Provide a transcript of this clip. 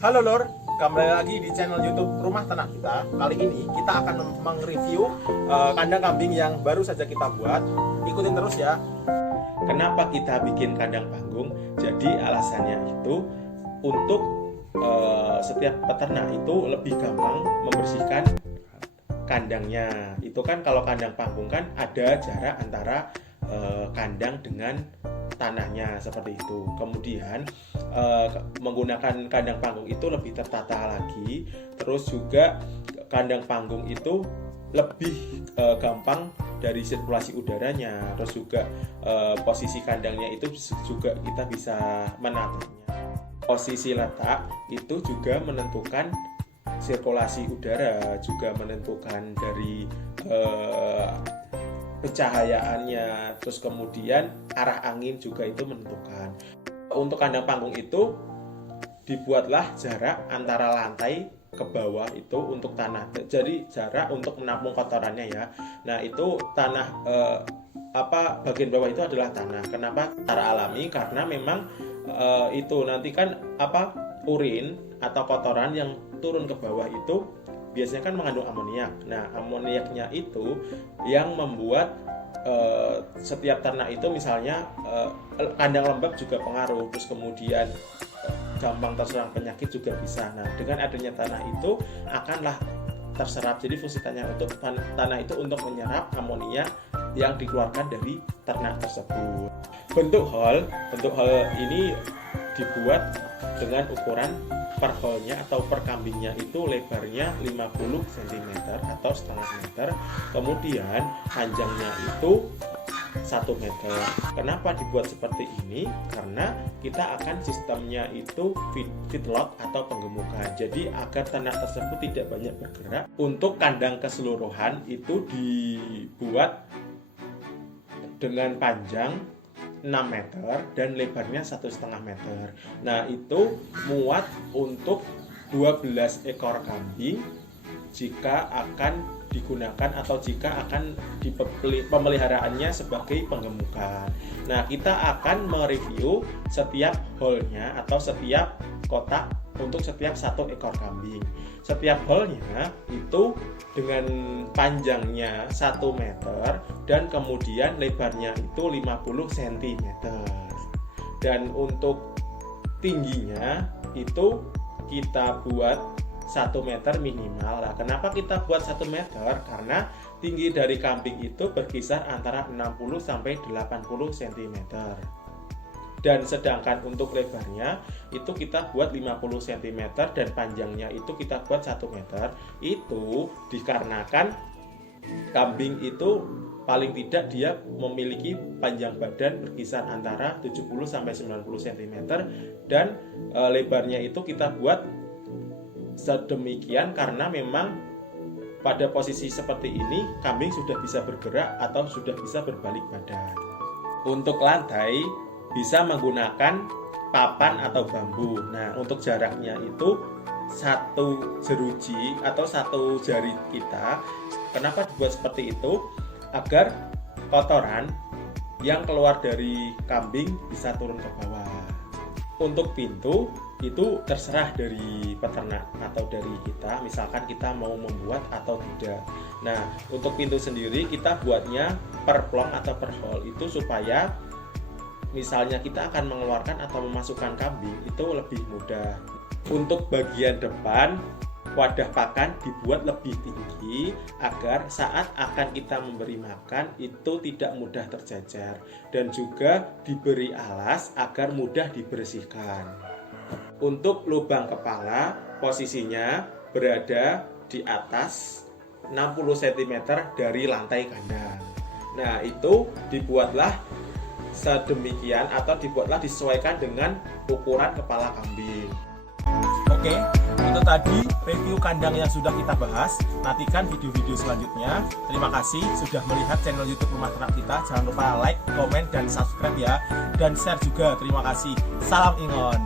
Halo Lor, kembali lagi di channel YouTube Rumah Ternak Kita. Kali ini kita akan mereview kandang kambing yang baru saja kita buat. Ikutin terus ya. Kenapa kita bikin kandang panggung? Jadi alasannya itu untuk setiap peternak itu lebih gampang membersihkan kandangnya. Itu kan kalau kandang panggung kan ada jarak antara kandang dengan tanahnya seperti itu. Kemudian menggunakan kandang panggung itu lebih tertata lagi. Terus juga kandang panggung itu lebih gampang dari sirkulasi udaranya. Terus juga posisi kandangnya itu juga kita bisa menatanya. Posisi letak itu juga menentukan sirkulasi udara, juga menentukan dari pencahayaannya, terus kemudian arah angin juga itu menentukan. Untuk kandang panggung itu dibuatlah jarak antara lantai ke bawah itu untuk tanah, jadi jarak untuk menampung kotorannya ya. Nah itu tanah bagian bawah itu adalah tanah. Kenapa secara alami? Karena memang itu nanti kan urin atau kotoran yang turun ke bawah itu biasanya kan mengandung amoniak. Nah, amoniaknya itu yang membuat setiap ternak itu misalnya kandang lembab juga pengaruh. Terus kemudian gampang terserang penyakit juga bisa. Nah, dengan adanya tanah itu akanlah terserap. Jadi fungsi tanah itu untuk menyerap amoniak yang dikeluarkan dari ternak tersebut. Bentuk hall ini dibuat dengan ukuran per hallnya atau per kambingnya itu lebarnya 50 cm atau setengah meter, kemudian panjangnya itu 1 meter. Kenapa dibuat seperti ini? Karena kita akan sistemnya itu feedlot atau penggemukan. Jadi agar ternak tersebut tidak banyak bergerak. Untuk kandang keseluruhan itu dibuat dengan panjang 6 meter dan lebarnya 1,5 meter. Nah itu muat untuk 12 ekor kambing jika akan digunakan atau jika akan pemeliharaannya sebagai penggemukan. Nah kita akan mereview setiap hallnya atau setiap kotak untuk setiap 1 ekor kambing. Setiap hallnya itu dengan panjangnya 1 meter dan kemudian lebarnya itu 50 cm. Dan untuk tingginya itu kita buat 1 meter minimal. Nah, kenapa kita buat 1 meter? Karena tinggi dari kambing itu berkisar antara 60 sampai 80 cm. Dan sedangkan untuk lebarnya itu kita buat 50 cm dan panjangnya itu kita buat 1 meter. Itu dikarenakan kambing itu paling tidak dia memiliki panjang badan berkisar antara 70 sampai 90 cm dan lebarnya itu kita buat sedemikian karena memang pada posisi seperti ini kambing sudah bisa bergerak atau sudah bisa berbalik badan. Untuk lantai bisa menggunakan papan atau bambu. Nah, untuk jaraknya itu 1 jeruji atau 1 jari kita. Kenapa dibuat seperti itu? Agar kotoran yang keluar dari kambing bisa turun ke bawah. Untuk pintu itu terserah dari peternak atau dari kita, misalkan kita mau membuat atau tidak. Nah, untuk pintu sendiri kita buatnya per plong atau per hall itu supaya misalnya kita akan mengeluarkan atau memasukkan kambing itu lebih mudah. Untuk bagian depan wadah pakan dibuat lebih tinggi agar saat akan kita memberi makan itu tidak mudah terjajar dan juga diberi alas agar mudah dibersihkan. Untuk lubang kepala posisinya berada di atas 60 cm dari lantai kandang. Nah itu dibuatlah sedemikian atau dibuatlah disesuaikan dengan ukuran kepala kambing. Oke, itu tadi review kandang yang sudah kita bahas. Nantikan video-video selanjutnya. Terima kasih sudah melihat channel YouTube Rumah Ternak Kita. Jangan lupa like, komen, dan subscribe ya. Dan share juga. Terima kasih. Salam Ingon.